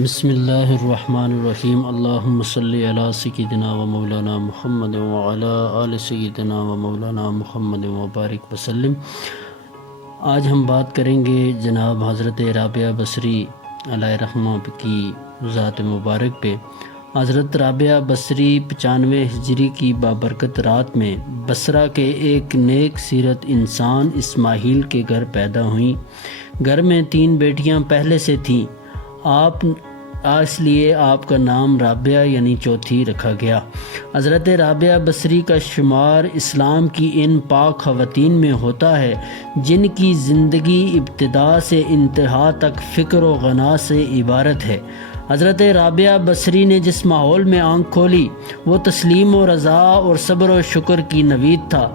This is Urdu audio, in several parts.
بسم اللہ الرحمن الرحیم اللہم صلی علی سیدنا و مولانا محمد وعلی آل سیدنا و مولانا محمد وبارک وسلم۔ آج ہم بات کریں گے جناب حضرت رابعہ بصری علیہ رحمہ کی ذات مبارک پہ۔ حضرت رابعہ بصری 95 ہجری کی بابرکت رات میں بصرہ کے ایک نیک سیرت انسان اسماعیل کے گھر پیدا ہوئیں۔ گھر میں 3 بیٹیاں پہلے سے تھیں، اس لیے آپ کا نام رابعہ یعنی چوتھی رکھا گیا۔ حضرت رابعہ بصری کا شمار اسلام کی ان پاک خواتین میں ہوتا ہے جن کی زندگی ابتدا سے انتہا تک فکر و غنا سے عبارت ہے۔ حضرت رابعہ بصری نے جس ماحول میں آنکھ کھولی وہ تسلیم و رضا اور صبر و شکر کی نوید تھا۔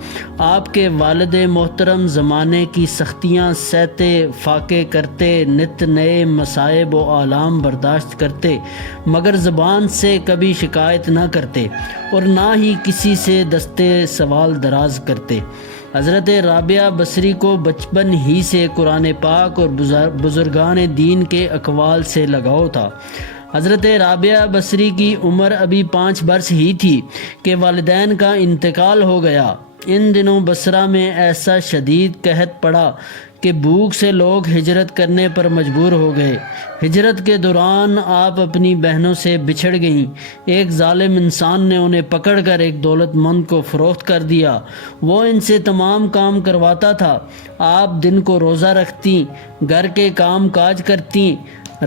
آپ کے والد محترم زمانے کی سختیاں سہتے، فاقے کرتے، نت نئے مصائب و آلام برداشت کرتے، مگر زبان سے کبھی شکایت نہ کرتے اور نہ ہی کسی سے دستے سوال دراز کرتے۔ حضرت رابعہ بصری کو بچپن ہی سے قرآن پاک اور بزرگان دین کے اقوال سے لگاؤ تھا۔ حضرت رابعہ بصری کی عمر ابھی 5 برس ہی تھی کہ والدین کا انتقال ہو گیا۔ ان دنوں بصرہ میں ایسا شدید قحط پڑا کہ بھوک سے لوگ ہجرت کرنے پر مجبور ہو گئے۔ ہجرت کے دوران آپ اپنی بہنوں سے بچھڑ گئیں۔ ایک ظالم انسان نے انہیں پکڑ کر ایک دولت مند کو فروخت کر دیا۔ وہ ان سے تمام کام کرواتا تھا۔ آپ دن کو روزہ رکھتی، گھر کے کام کاج کرتی،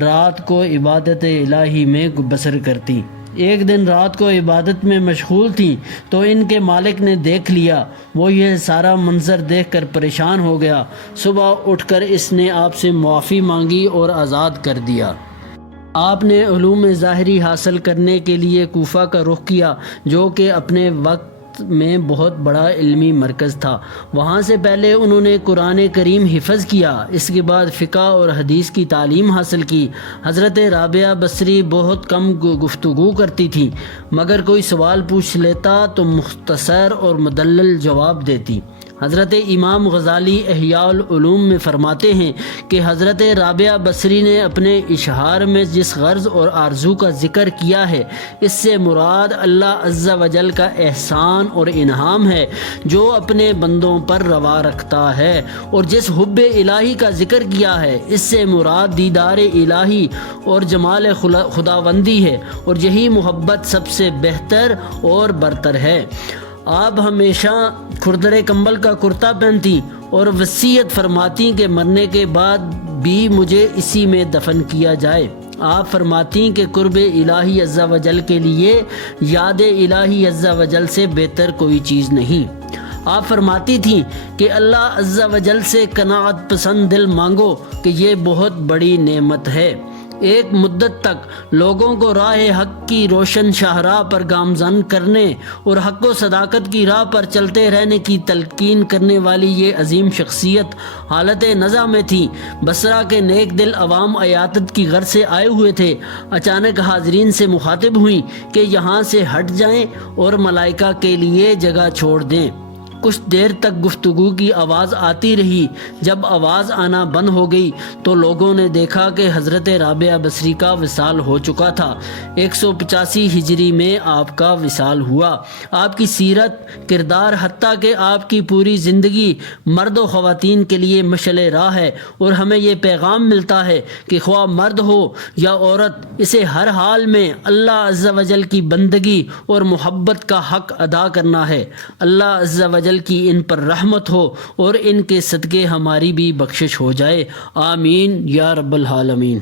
رات کو عبادت الہی میں بسر کرتی۔ ایک دن رات کو عبادت میں مشغول تھیں تو ان کے مالک نے دیکھ لیا۔ وہ یہ سارا منظر دیکھ کر پریشان ہو گیا۔ صبح اٹھ کر اس نے آپ سے معافی مانگی اور آزاد کر دیا۔ آپ نے علوم ظاہری حاصل کرنے کے لیے کوفہ کا رخ کیا جو کہ اپنے وقت میں بہت بڑا علمی مرکز تھا۔ وہاں سے پہلے انہوں نے قرآن کریم حفظ کیا، اس کے بعد فقہ اور حدیث کی تعلیم حاصل کی۔ حضرت رابعہ بصری بہت کم گفتگو کرتی تھی، مگر کوئی سوال پوچھ لیتا تو مختصر اور مدلل جواب دیتی۔ حضرت امام غزالی احیاء العلوم میں فرماتے ہیں کہ حضرت رابعہ بصری نے اپنے اشعار میں جس غرض اور آرزو کا ذکر کیا ہے اس سے مراد اللہ عز و جل کا احسان اور انعام ہے جو اپنے بندوں پر روا رکھتا ہے، اور جس حب الہی کا ذکر کیا ہے اس سے مراد دیدار الہی اور جمال خداوندی ہے، اور یہی محبت سب سے بہتر اور برتر ہے۔ آپ ہمیشہ کھردرے کمبل کا کرتا پہنتی اور وصیت فرماتی کہ مرنے کے بعد بھی مجھے اسی میں دفن کیا جائے۔ آپ فرماتی کہ قرب الہی عز و جل کے لیے یاد الہی عز و جل سے بہتر کوئی چیز نہیں۔ آپ فرماتی تھیں کہ اللہ عز و جل سے قناعت پسند دل مانگو کہ یہ بہت بڑی نعمت ہے۔ ایک مدت تک لوگوں کو راہ حق کی روشن شاہراہ پر گامزن کرنے اور حق و صداقت کی راہ پر چلتے رہنے کی تلقین کرنے والی یہ عظیم شخصیت حالت نزع میں تھی۔ بصرہ کے نیک دل عوام عیادت کی غرض سے آئے ہوئے تھے۔ اچانک حاضرین سے مخاطب ہوئیں کہ یہاں سے ہٹ جائیں اور ملائکہ کے لیے جگہ چھوڑ دیں۔ کچھ دیر تک گفتگو کی آواز آتی رہی۔ جب آواز آنا بند ہو گئی تو لوگوں نے دیکھا کہ حضرت رابعہ بصری کا وصال ہو چکا تھا۔ 185 ہجری میں آپ کا وصال ہوا۔ آپ کی سیرت، کردار، حتیٰ کہ آپ کی پوری زندگی مرد و خواتین کے لیے مشعل راہ ہے، اور ہمیں یہ پیغام ملتا ہے کہ خواہ مرد ہو یا عورت، اسے ہر حال میں اللہ عز و جل کی بندگی اور محبت کا حق ادا کرنا ہے۔ اللہ عز و جل کی ان پر رحمت ہو اور ان کے صدقے ہماری بھی بخشش ہو جائے۔ آمین یا رب العالمین۔